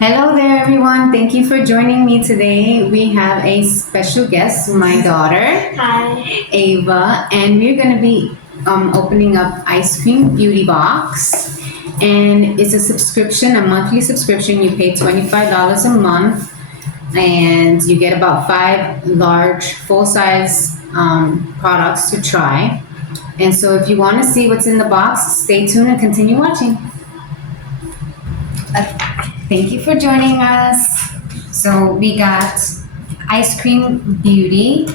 Hello there, everyone. Thank you for joining me today. We have a special guest, my daughter, Hi. Ava, and we're going to be opening up Ice Cream Beauty Box. And it's a subscription, a monthly subscription. You pay $25 a month, and you get about five large, full size products to try. And so, if you want to see what's in the box, stay tuned and continue watching. Thank you for joining us. So we got Ice Cream Beauty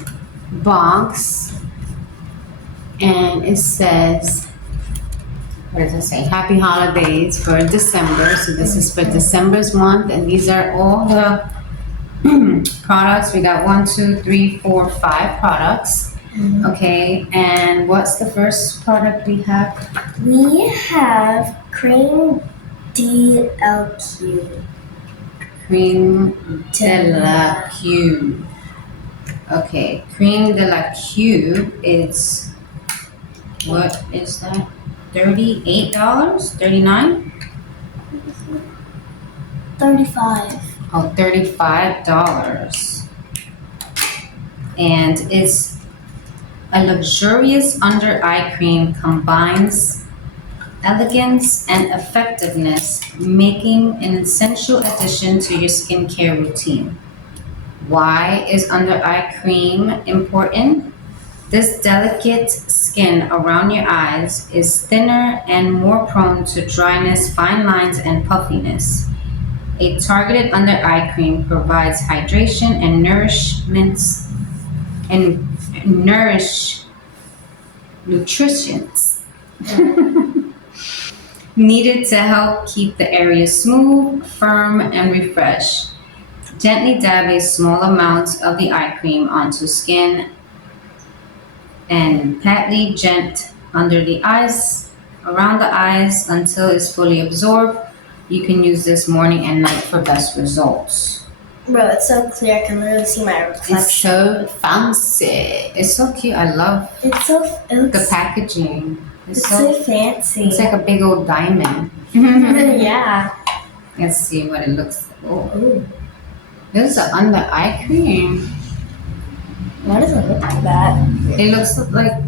box, and it says, what does it say? Happy holidays for December. So this is for December's month, and these are all the products. We got 1, 2, 3, 4, 5 products. Okay, and what's the first product we have? We have cream DLQ. Cream de la Q. Okay, cream de la Q is, what is that? $38? $39? 35. Oh, $35. And it's a luxurious under eye cream, combines elegance and effectiveness, making an essential addition to your skincare routine. Why is under eye cream important? This delicate skin around your eyes is thinner and more prone to dryness, fine lines, and puffiness. A targeted under eye cream provides hydration and nutrients needed to help keep the area smooth, firm, and refreshed. Gently dab a small amount of the eye cream onto skin and patly gent under the eyes, around the eyes until it's fully absorbed. You can use this morning and night for best results. Bro, it's so clear. I can literally see my reflection. It's so fancy. It's so cute. I love the packaging. It's so fancy. It's like a big old diamond. Yeah. Let's see what it looks like. Oh. This is an under eye cream. Why does it look like that? It looks like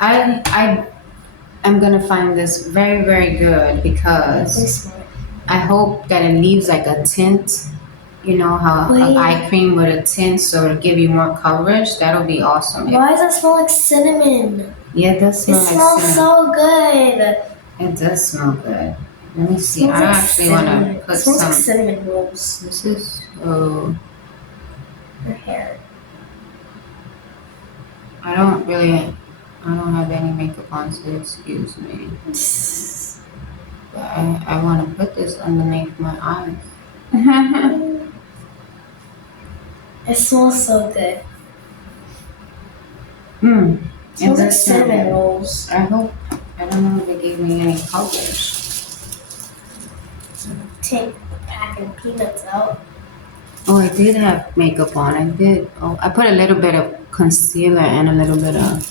I'm gonna find this very, very good because I hope that it leaves like a tint. You know how an eye cream with a tint, so it'll give you more coverage. That'll be awesome. Why does it smell like cinnamon? Yeah, it does smell like cinnamon. It smells so good. It does smell good. Let me see. I actually want to put some. Like cinnamon rolls. This is Her hair. I don't have any makeup on, so excuse me. But I want to put this underneath my eyes. It smells so good. It smells like cinnamon rolls. I don't know if they gave me any colors. Take the pack of peanuts out. Oh, I did have makeup on. I did. Oh, I put a little bit of concealer and a little bit of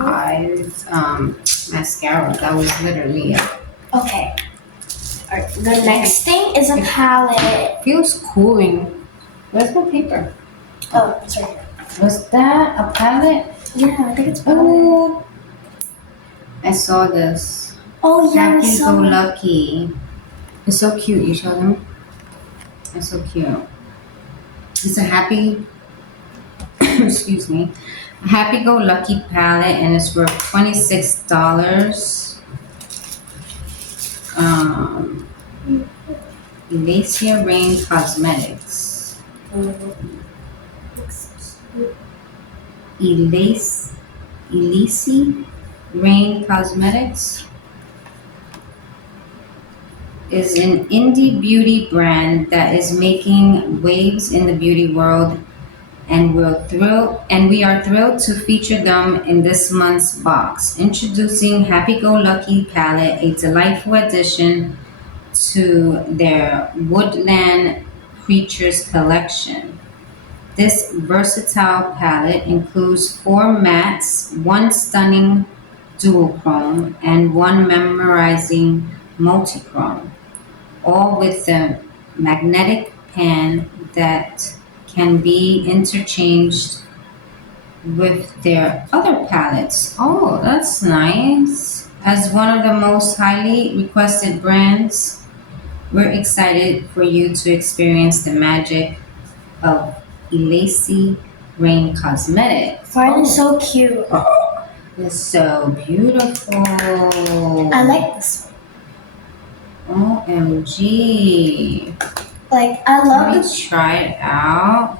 eyes mascara. That was literally it. Okay. Alright, the next thing is a palette. Feels cooling. Where's my paper? Oh, it's right here. Was that a palette? Yeah, I think it's palette. Oh, I saw this. Oh yeah, Happy Go Lucky. It's so cute. You show them? It's so cute. It's a happy, excuse me, a Happy Go Lucky palette, and it's worth $26. Elysia Rain Cosmetics. Elysia Rain Cosmetics is an indie beauty brand that is making waves in the beauty world, and we are thrilled to feature them in this month's box. Introducing Happy Go Lucky palette, a delightful addition to their Woodland Creatures collection. This versatile palette includes 4 mattes, 1 stunning duochrome, and 1 mesmerizing multichrome, all with a magnetic pen that can be interchanged with their other palettes. Oh, that's nice. As one of the most highly requested brands, we're excited for you to experience the magic of Elacy Rain Cosmetics. Mine is so cute. It's so beautiful. I like this one. OMG. Like, I love Let the. me try it out.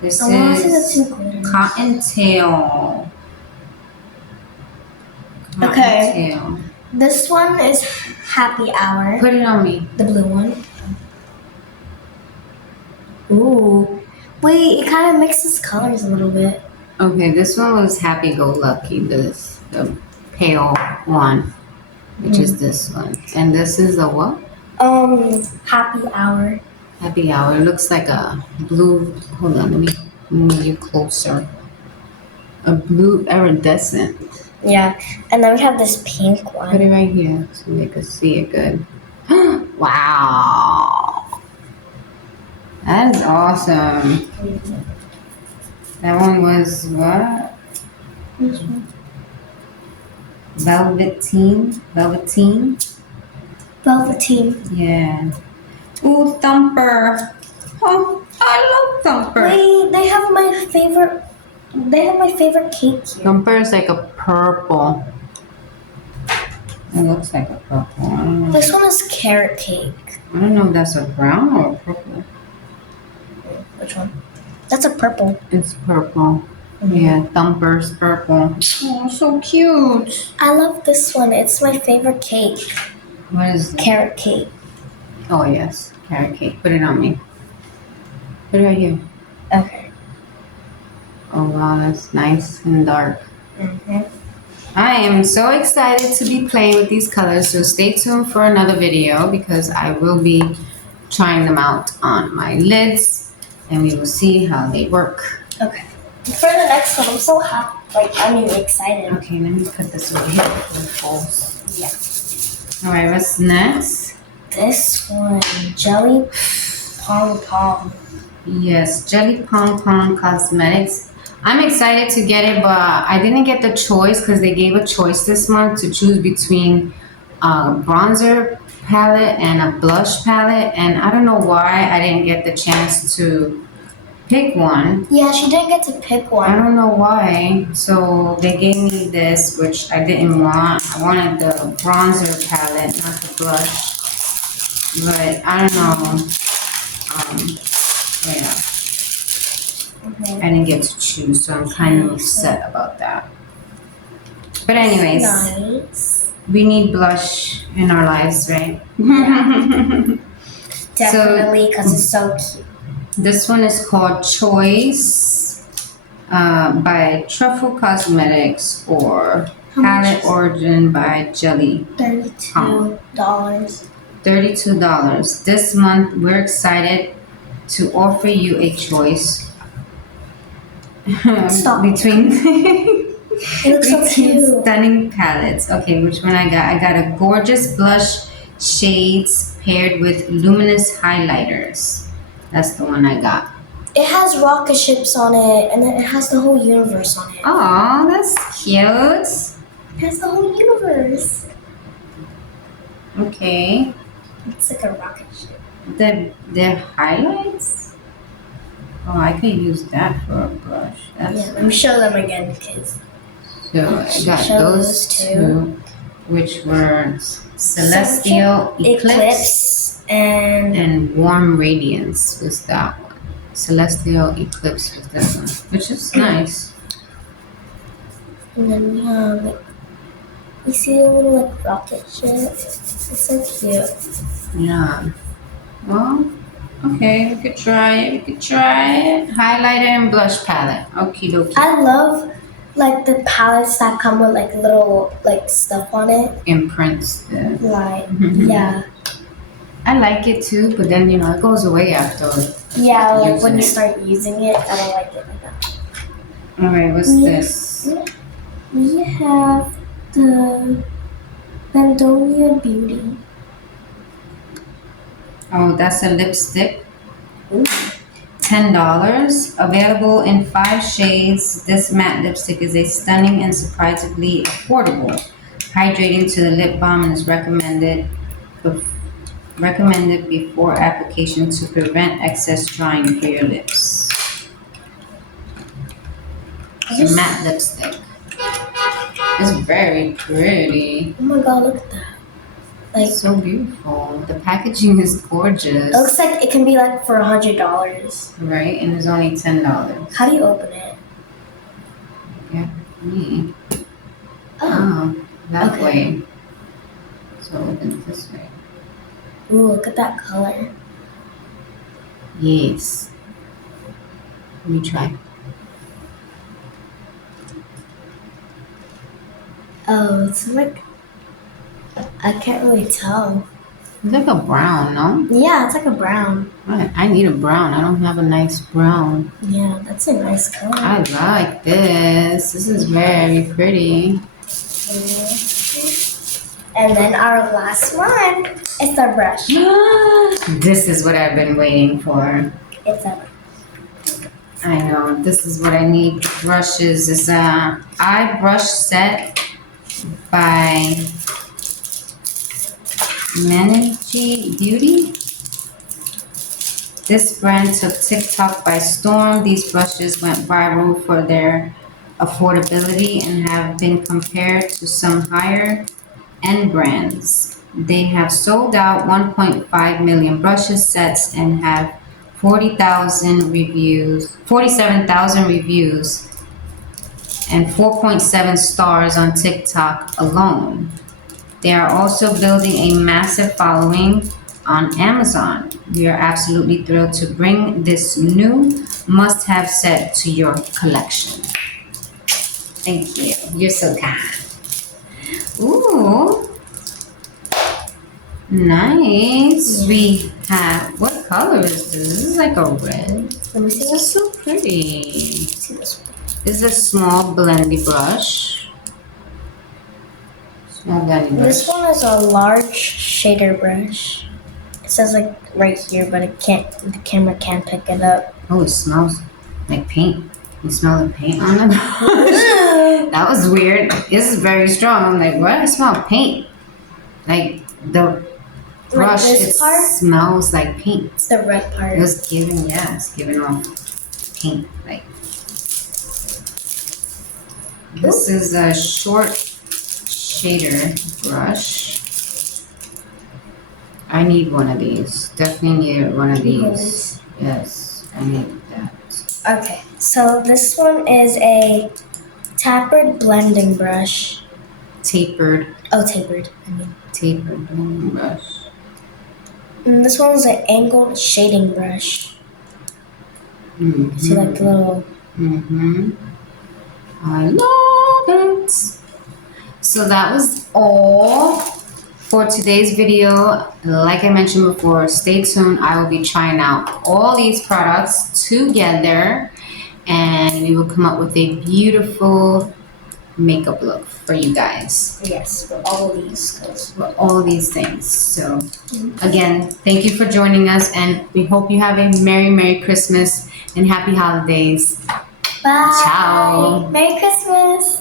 This I want to see is the two glitters. Cottontail. Okay. Cottontail. This one is Happy Hour. Put it on me. The blue one. Ooh. Wait, it kind of mixes colors a little bit. Okay, this one was Happy Go Lucky. This the pale one, which is this one, and this is a what? Happy Hour. Happy Hour. It looks like a blue. Hold on, let me move you closer. A blue iridescent. Yeah, and then we have this pink Put one. it right here so they can see it good. Wow, that is awesome. That one was what? This one. Velveteen. Velveteen. Yeah. Ooh, Thumper. Oh, I love Thumper. Wait, they have my favorite. They have my favorite cake here. Thumper is like a purple. It looks like a purple. I don't know. This one is carrot cake. I don't know if that's a brown or a purple. Which one? That's a purple. It's purple. Yeah, Thumper's purple. Oh, so cute. I love this one. It's my favorite cake. What is that? Carrot cake. Oh, yes. Carrot cake. Put it on me. Put it right here. Okay. Oh, wow. That's nice and dark. Mm-hmm. I am so excited to be playing with these colors. So stay tuned for another video because I will be trying them out on my lids and we will see how they work. Okay. For the next one, I'm so happy. Excited. Okay, let me put this over here for the falls. Yeah. All right, what's next? This one, Jelly Pong Pong. Yes, Jelly Pong Pong Cosmetics. I'm excited to get it, but I didn't get the choice because they gave a choice this month to choose between a bronzer palette and a blush palette, and I don't know why I didn't get the chance to pick one. Yeah, she didn't get to pick I one. don't know why. So they gave me this, which I didn't want. I wanted the bronzer palette, not the blush. But I don't know. Yeah. Mm-hmm. I didn't get to choose, so I'm kind of upset about that. But anyways, Nice. we need blush in our lives, right? Definitely, because it's so cute. This one is called Choice by Truffle Cosmetics or How much Palette is Origin by Jelly. $32. $32. This month, we're excited to offer you a choice Stop. between It looks so cute. stunning palettes. Okay, which one I got? I got a gorgeous blush shades paired with luminous highlighters. That's the one I got. It has rocket ships on it, and then it has the whole universe on it. Oh, that's cute. It has the whole universe. Okay. It's like a rocket ship. The highlights? Oh, I could use that for a blush. That's Yeah, let me show them again, kids. So I got Show those those two, which were Celestial Eclipse and Warm Radiance was that one. Celestial Eclipse was that one, which is nice. And then we have, you see a little like rocket ship? It's so cute. Yeah. Well, okay, we could try it. Highlighter and blush palette. Okie dokie. I love like the palettes that come with like little like stuff on it. Imprints. Like, yeah. I like it too, but then it goes away after. Yeah, like Using when you it. start using it, I don't like it like that. All right, what's Yeah. this? We have the Magnolia Beauty. Oh, that's a lipstick. Ooh. $10. Available in 5 shades. This matte lipstick is a stunning and surprisingly affordable. Hydrating to the lip balm and is recommended before application to prevent excess drying for your lips. It's a matte lipstick. It's very pretty. Oh my god, look at that. Like, it's so beautiful. The packaging is gorgeous. It looks like it can be like for $100. Right, and it's only $10. How do you open it? Yeah, me. Oh, that okay. way. So open it this way. Ooh, look at that color. Yes. Let me try. Oh, it's like, I can't really tell. It's like a brown, no? Yeah, it's like a brown. I need a brown. I don't have a nice brown. Yeah, that's a nice color. I like this. This is very pretty. And then our last one is the brush. This is what I've been waiting for. It's a I know. This is what I need. Brushes. It's a eye brush set by Manage Beauty. This brand took TikTok by storm. These brushes went viral for their affordability and have been compared to some higher end brands. They have sold out 1.5 million brushes sets and have 47,000 reviews and 4.7 stars on TikTok alone. They are also building a massive following on Amazon. We are absolutely thrilled to bring this new must-have set to your collection. Thank you. You're so kind. Ooh. Nice. Yeah. We have, what color is this? This is like a red. Let me see. This is so pretty. See this one. This is a small blendy brush. Small blendy brush. This one is a large shader brush. It says like right here, but it can't. The camera can't pick it up. Oh, it smells like paint. You smell the paint on it? That was weird. This is very strong. I'm like, what? I smell paint. Like the brush, it smells like paint. The red part. It was giving, yeah, it's giving off paint. Like this is a short shader brush. I need one of these. Definitely need one of these. Yes, I need that. Okay, so this one is a tapered blending brush. Tapered. Oh, tapered. I mean. Tapered blending brush. And this one is an angled shading brush. Mm-hmm. See, like the little. Mm-hmm. I love it. So that was all for today's video. Like I mentioned before, stay tuned. I will be trying out all these products together and we will come up with a beautiful makeup look for you guys. Yes, for all of these. For all these things. So again, thank you for joining us and we hope you have a Merry Christmas and Happy Holidays. Bye. Ciao. Merry Christmas.